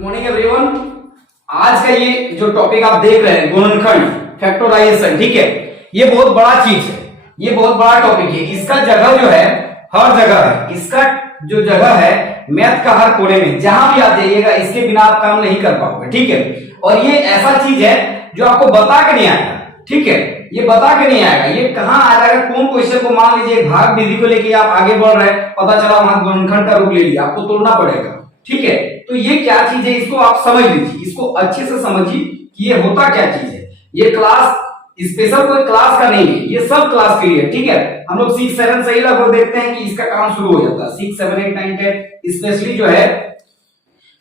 Good morning everyone. आज का ये जो टॉपिक आप देख रहे हैं गुणनखंड फैक्टराइजेशन, ठीक है, ये बहुत बड़ा चीज है, ये बहुत बड़ा टॉपिक है। इसका जगह जो है हर जगह है, इसका जो जगह है मैथ का हर कोने में, जहां भी आप जाइएगा इसके बिना आप काम नहीं कर पाओगे, ठीक है। और ये ऐसा चीज है जो आपको बता के नहीं आएगा, ठीक है, ये बता के नहीं आएगा, ये कहां आ जाएगा, कौन क्वेश्चन को मान लीजिए भाग विधि को लेके आप आगे बढ़ रहे हैं, पता चला वहां गुणनखंड का रूप ले लिया, आपको तोड़ना पड़ेगा, ठीक है। तो ये क्या चीज है, इसको आप समझ लीजिए, इसको अच्छे से समझिए कि ये होता क्या चीज है। ये क्लास स्पेशल कोई क्लास का नहीं है, ये सब क्लास के लिए, ठीक है। हम लोग 6, 7 से ही लगभग देखते हैं कि इसका काम शुरू हो जाता है, 6, 7, 8, 9, 10 स्पेशली जो है।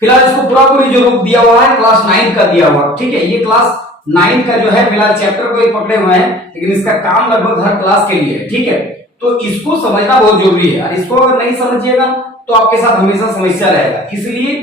फिलहाल इसको पूरा पूरी जो रूप दिया हुआ है क्लास 9 का दिया हुआ, ठीक है। ये क्लास 9 का जो है फिलहाल चैप्टर को ही पकड़े हुए हैं, लेकिन इसका काम लगभग हर क्लास के लिए है, ठीक है। तो इसको समझना बहुत जरूरी है, और इसको अगर नहीं समझिएगा तो आपके साथ हमेशा समस्या रहेगा। इसलिए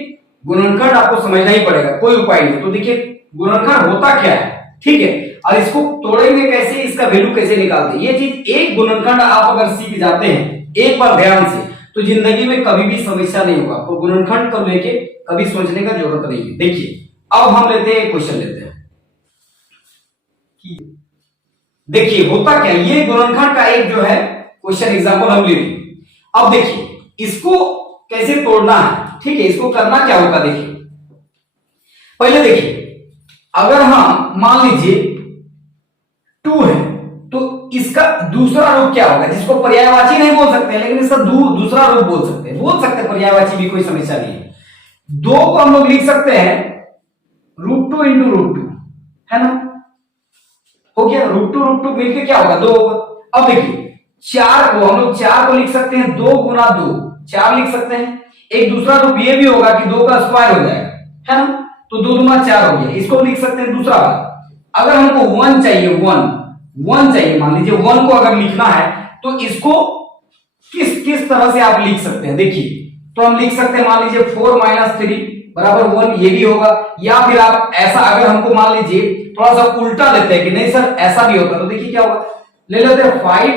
गुणनखंड आपको समझना ही पड़ेगा, कोई उपाय नहीं। तो देखिए गुणनखंड होता क्या है, ठीक है, और इसको तोड़ेंगे कैसे, इसका वैल्यू कैसे निकालते हैं। ये चीज एक गुणनखंड आप अगर सीख जाते हैं एक बार ध्यान से, तो जिंदगी में कभी भी समस्या नहीं होगा, आपको गुणनखंड को लेके कभी सोचने का जरूरत नहीं है। देखिए अब हम लेते हैं क्वेश्चन लेते हैं, देखिए होता क्या, ये गुणनखंड का एक जो है क्वेश्चन एग्जांपल हम ले लेंगे। अब देखिए इसको कैसे तोड़ना है, ठीक है, इसको करना क्या होगा। देखिए पहले देखिए, अगर हम मान लीजिए 2 है तो इसका दूसरा रूप क्या होगा, जिसको पर्यायवाची नहीं बोल सकते लेकिन इसका दूसरा रूप बोल सकते हैं, पर्यायवाची भी कोई समस्या नहीं है। 2 को हम लोग लिख सकते हैं √2 × √2, है ना, हो गया। √2 मिलकर क्या होगा, 2 होगा। अब देखिए 4 को हम लोग 4 को लिख सकते हैं 2 × 2, 4 लिख सकते हैं। एक दूसरा रूप ये भी होगा कि 2 का स्क्वायर हो जाएगा, है ना, तो 2 × 4 हो गया। इसको लिख सकते हैं दूसरा वाला। अगर हमको 1 चाहिए, 1 चाहिए, मान लीजिए 1 को अगर लिखना है तो इसको किस तरह से आप लिख सकते हैं, देखिए तो हम लिख सकते हैं, मान लीजिए 4 - 3 = 1, ये भी होगा। या फिर आप ऐसा, अगर हमको मान लीजिए थोड़ा सा उल्टा लेते हैं कि नहीं सर ऐसा भी होता, तो देखिए क्या होगा, ले लेते हैं 5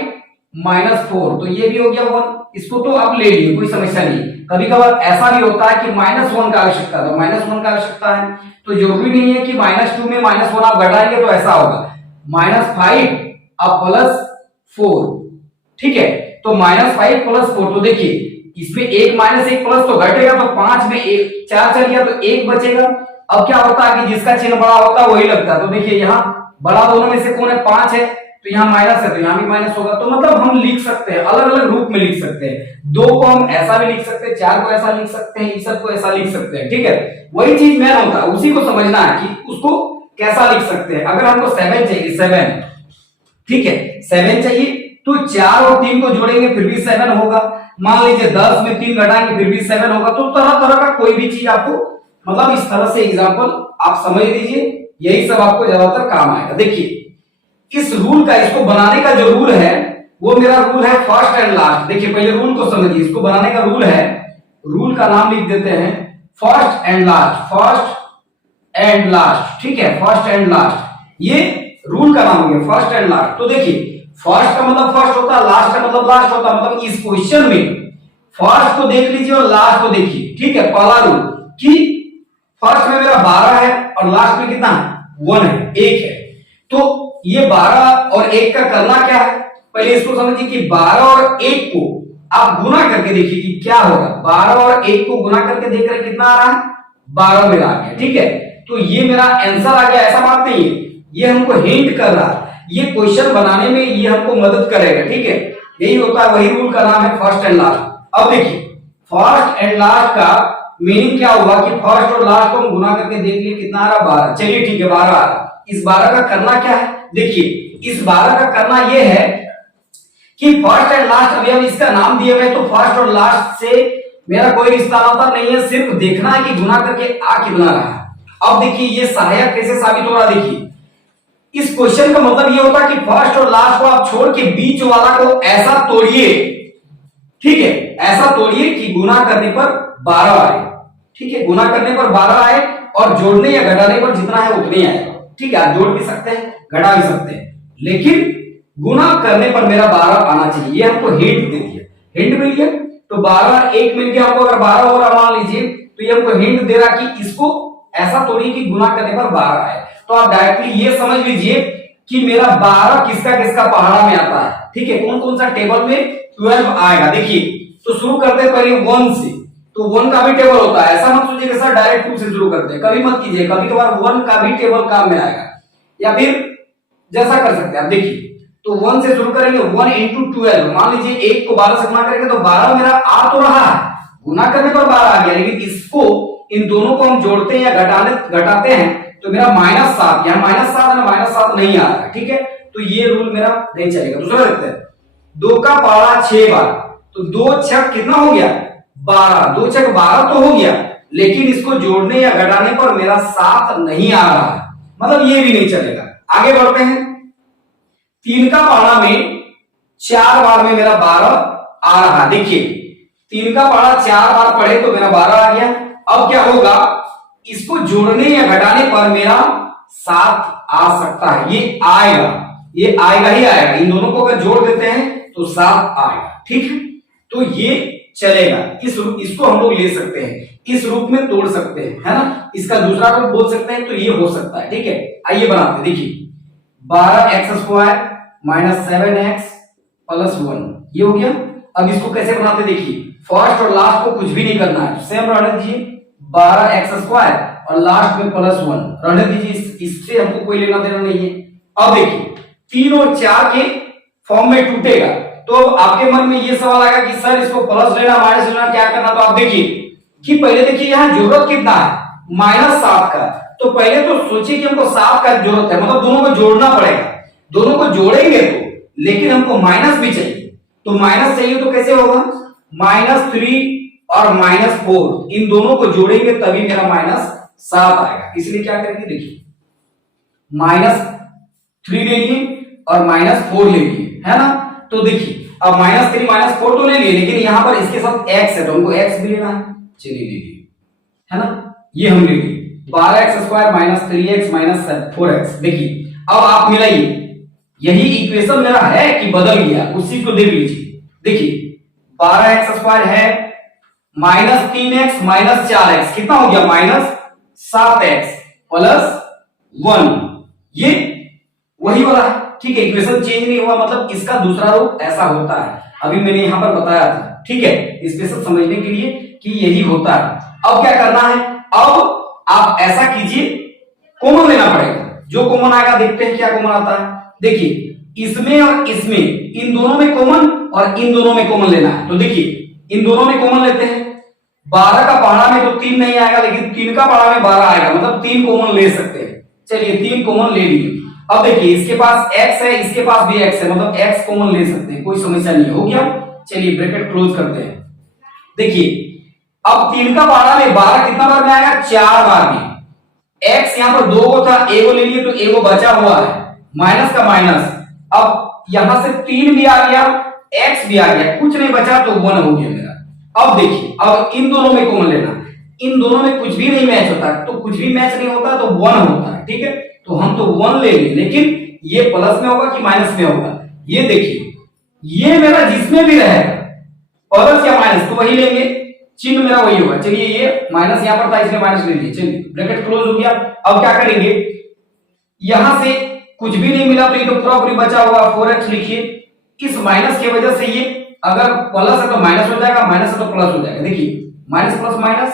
- 4, तो ये भी हो गया 1। इसको तो आप ले लिए, कोई समस्या नहीं। कभी कभार ऐसा भी होता है कि -1 का आवश्यकता है, तो -1 का आवश्यकता है, तो जरूरी नहीं है कि -2 में -1 आप घटाएंगे तो ऐसा होगा, -5 अब +4, ठीक है। तो -5 + 4, तो देखिए इसमें 1 - 1 प्लस तो घटेगा, तो 5 में 1 4 चल गया तो 1 बचेगा। अब क्या होता है कि जिसका चिन्ह बड़ा होता है वही लगता है, तो देखिए यहाँ बड़ा दोनों में से कौन है, 5 है, तो यहाँ माइनस है तो यहाँ भी माइनस होगा। तो मतलब हम लिख सकते हैं, अलग अलग रूप में लिख सकते हैं। 2 को हम ऐसा भी लिख सकते हैं, 4 को ऐसा लिख सकते हैं, इस सब को ऐसा लिख सकते हैं, ठीक है। वही चीज मेन होता है, उसी को समझना है कि उसको कैसा लिख सकते हैं। अगर हमको 7 चाहिए, 7, ठीक है, 7 चाहिए तो 4 और 3 को जोड़ेंगे फिर भी 7 होगा। मान लीजिए 10 में 3 घटाएंगे फिर भी 7 होगा। तो तरह तरह का कोई भी चीज आपको, मतलब इस तरह से एग्जांपल आप समझ लीजिए, यही सब आपको ज्यादातर काम आएगा। देखिए इस रूल का, इसको बनाने का जो रूल है वो मेरा रूल है फर्स्ट एंड लास्ट। देखिए पहले रूल को समझिए, इसको बनाने का रूल है, रूल का नाम लिख देते हैं फर्स्ट एंड लास्ट, ठीक है, फर्स्ट एंड लास्ट, ये रूल का नाम हो गया फर्स्ट एंड लास्ट। तो देखिए फर्स्ट का मतलब फर्स्ट होता है, लास्ट का मतलब लास्ट होता है। मतलब इस क्वेश्चन में फर्स्ट को देख लीजिए और लास्ट को देखिए, ठीक है। पहला रूल कि फर्स्ट में मेरा 12 है और लास्ट में कितना 1 है, 1 है। तो ये 12 और 1 का करना क्या है, पहले इसको समझिए कि 12 और 1 को आप गुना करके देखिए कि क्या होगा। 12 और 1 को गुना करके देख रहे कितना आ रहा है, 12 मेरा आ गया, ठीक है। तो ये मेरा आंसर आ गया, ऐसा बात नहीं है, ये हमको हिंट कर रहा है, ये क्वेश्चन बनाने में ये हमको मदद करेगा, ठीक है। यही होता है, वही रूल का नाम है फर्स्ट एंड लास्ट। अब देखिए फर्स्ट एंड लास्ट का मीनिंग क्या हुआ कि फर्स्ट और लास्ट को हम गुना करके देख लिए कितना आ रहा, 12। चलिए ठीक है, 12 आ रहा। इस 12 का करना क्या है, देखिए इस 12 का करना यह है कि फर्स्ट एंड लास्ट, अभी हम इसका नाम दिए हुए, तो फर्स्ट और लास्ट से मेरा कोई रिश्ता नाता नहीं है, सिर्फ देखना है कि गुना करके आ कितना रहा है। अब देखिए ये सहायक कैसे साबित हो रहा, देखिए इस क्वेश्चन का मतलब ये होता है कि फर्स्ट और लास्ट को आप छोड़ के बीच वाला को ऐसा तोड़िए, ठीक है, ऐसा तोड़िए कि गुना करने पर 12 आए, ठीक है, गुना करने पर 12 आए और जोड़ने या घटाने पर जितना है उतने आएगा, ठीक है। आप जोड़ भी सकते हैं, घटा भी सकते हैं, लेकिन गुना करने पर मेरा 12 आना चाहिए। ये हमको हिंट दे दिया, हिंट मिल गया। तो 12 1 मिल गया हमको, अगर 12 हो रहा मान लीजिए तो ये हमको हिंट दे रहा कि इसको ऐसा तोड़िए कि गुना करने पर 12 आए। तो आप डायरेक्टली ये समझ लीजिए कि मेरा 12 किसका किसका पहाड़ा में आता है। ठीक है, कौन कौन सा टेबल में 12 आएगा। देखिए तो शुरू करते हैं पहले 1 से। तो 1 का भी टेबल होता है, ऐसा मत सोचिए कि सर डायरेक्ट 2 से शुरू करते हैं, कभी मत कीजिए। कभी कभार 1 का भी टेबल काम में आएगा, या फिर जैसा कर सकते हैं आप। देखिए तो 1 से शुरू करेंगे, 1 into 12। मान लीजिए 1 को 12 से गुना करेंगे तो 12 मेरा आ तो रहा है, गुना करने पर 12 आ गया, लेकिन इसको इन दोनों को हम जोड़ते हैं या घटाते हैं तो मेरा -7, यहाँ -7 है, -7 नहीं आ रहा है। ठीक है, तो ये रूल मेरा नहीं चलेगा। दूसरा देखते हैं, 2 का पहाड़ा 6 बार, तो 2 छक कितना हो गया 12, 2 छक 12 तो हो गया, लेकिन इसको जोड़ने या घटाने पर मेरा 7 नहीं आ रहा है, मतलब ये भी नहीं चलेगा। आगे बढ़ते हैं, 3 का पहाड़ा में 4 बार में मेरा 12 आ रहा है। देखिए 3 का पहाड़ा 4 बार पढ़े तो मेरा 12 आ गया। अब क्या होगा, इसको जोड़ने या घटाने पर मेरा 7 आ सकता है, ये आएगा, ये आएगा ही आएगा। इन दोनों को अगर जोड़ देते हैं तो 7 आएगा। ठीक है, तो ये चलेगा। इसको हम लोग ले सकते हैं, इस रूप में तोड़ सकते हैं, है ना। इसका दूसरा रूप बोल सकते हैं, तो ये हो सकता है। ठीक है, आइए बनाते हैं। देखिए 12x² - 7x + 1 ये हो गया। अब इसको कैसे बनाते देखिए, फर्स्ट और लास्ट को कुछ भी नहीं करना है, सेम रहने दीजिए, 12x² और लास्ट में +1 रहने दीजिए, इससे हमको कोई लेना देना नहीं है। अब देखिए 3 और 4 के फॉर्म में टूटेगा, तो आपके मन में ये सवाल आएगा कि सर इसको प्लस लेना माइनस लेना क्या करना। तो आप देखिए कि पहले देखिए यहाँ जरूरत कितना है, -7 का। तो पहले तो सोचिए कि हमको 7 का जरूरत है, मतलब दोनों को जोड़ना पड़ेगा। दोनों को जोड़ेंगे तो, लेकिन हमको माइनस भी चाहिए, तो माइनस चाहिए तो कैसे होगा, -3 और -4 इन दोनों को जोड़ेंगे तभी मेरा -7 आएगा। इसलिए क्या करेंगे, देखिए -3 ले लिए और -4 ले लिए, है ना। तो देखिए अब -3 -4 तो ले लिए, लेकिन यहां पर इसके साथ x है तो हमको x भी लेना है, चलिए ले लिए, है ना। ये हम ले लिए 12x² - 3x - 4x। देखिए अब आप मिलाइए, यही इक्वेशन मेरा है कि बदल गया, उस चीज को देख लीजिए। देखिए 12x² है -3x - 4x कितना हो गया, -7x + 1, ये वही वाला है। ठीक है, इक्वेशन चेंज नहीं हुआ, मतलब इसका दूसरा रूप ऐसा होता है, अभी मैंने यहां पर बताया था। ठीक है, स्पेशल समझने के लिए कि यही होता है। अब क्या करना है, अब आप ऐसा कीजिए, कॉमन लेना पड़ेगा, जो कॉमन आएगा देखते हैं क्या कॉमन आता है। देखिए इसमें और इसमें, इन दोनों में कॉमन और इन दोनों में कॉमन लेना है। तो देखिए इन दोनों में कॉमन लेते हैं, 12 का पहाड़ा में तो 3 नहीं आएगा, लेकिन 3 का पहाड़ा में 12 आएगा, मतलब 3 कॉमन ले सकते हैं। चलिए 3 कॉमन ले लिए। अब देखिए इसके पास x है, इसके पास भी x है, मतलब x कॉमन ले सकते हैं, कोई समस्या नहीं हो गया। चलिए ब्रैकेट क्लोज करते हैं। देखिए अब 3 का पहाड़ा में 12 कितना बार में आएगा, 4 बार में। x यहां पर 2 को था, a को ले लिए तो a को बचा हुआ है, माइनस का माइनस। अब यहां से 3 भी आ गया, x भी आ गया, कुछ नहीं बचा तो 1 हो गया मेरा। अब देखिए अब इन दोनों में कॉमन लेना, इन दोनों में कुछ भी नहीं मैच होता, तो कुछ भी मैच नहीं होता तो 1 होता है। ठीक है, तो हम तो 1 ले लें, लेकिन ये प्लस में होगा कि माइनस में होगा, ये देखिए, ये मेरा जिसमें भी रहेगा प्लस या माइनस तो वही लेंगे, चिन्ह मेरा वही होगा। चलिए ये माइनस यहां पर था इसलिए माइनस ले लिए, चलिए ब्रैकेट क्लोज हो गया। अब क्या करेंगे, यहां से कुछ भी नहीं मिला तो ये तो पूरा पूरी बचा हुआ 4x लिखिए। इस माइनस की वजह से ये अगर प्लस है तो माइनस हो जाएगा, माइनस है तो प्लस हो जाएगा। देखिए माइनस प्लस माइनस,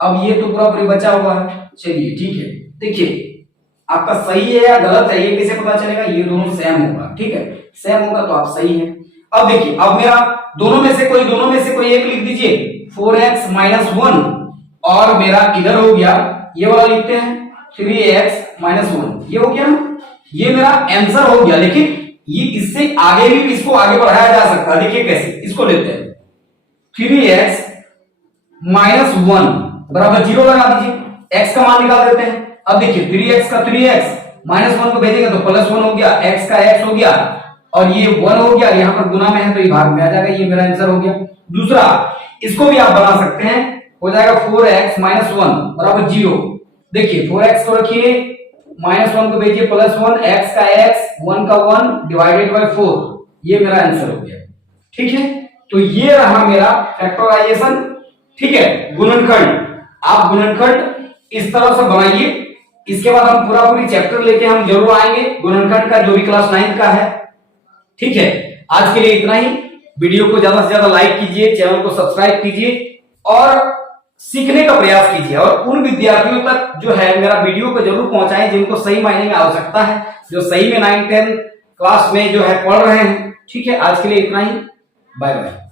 अब ये तो पूरा पूरी बचा हुआ है। चलिए ठीक है, देखिए आपका सही है या गलत है ये कैसे पता चलेगा, ये दोनों सेम होगा। ठीक है, सेम होगा तो आप सही है। अब देखिए अब मेरा दोनों में से कोई एक लिख दीजिए, 4x - 1, और मेरा इधर हो गया ये वाला लिखते हैं 3x - 1, ये हो गया, ये मेरा आंसर हो गया। लेकिन ये इससे आगे भी इसको आगे बढ़ाया जा सकता है। देखिए कैसे, इसको लेते हैं 3x - 1 बराबर 0 लगा दीजिए, x का मान निकाल देते हैं। अब देखिए 3x का 3x -1 को भेजेंगे तो +1 हो गया, x का x हो गया और ये 1 हो गया, यहां पर गुना में है तो ये भाग में आ जाएगा, ये मेरा आंसर हो गया। दूसरा इसको भी आप बना सकते हैं, हो जाएगा 4x - 1 बराबर 0। देखिए 4x को रखिए, -1 को भेजिए +1, x का x 1 का 1 डिवाइडेड बाय 4, ये मेरा आंसर हो गया। ठीक है, तो ये रहा मेरा फैक्टराइजेशन। ठीक है, गुणनखंड। आप गुणनखंड इस तरह से बनाइए। इसके बाद हम पूरा पूरी चैप्टर लेके हम जरूर आएंगे गुणनखंड का, जो भी क्लास 9 का है। ठीक है, आज के लिए इतना ही। वीडियो को ज्यादा से ज्यादा लाइक कीजिए, चैनल को सब्सक्राइब कीजिए और सीखने का प्रयास कीजिए, और उन विद्यार्थियों तक जो है मेरा वीडियो को जरूर पहुंचाएं जिनको सही मायने में आवश्यकता है, जो सही में 9-10 क्लास में जो है पढ़ रहे हैं। ठीक है, आज के लिए इतना ही। Bye bye.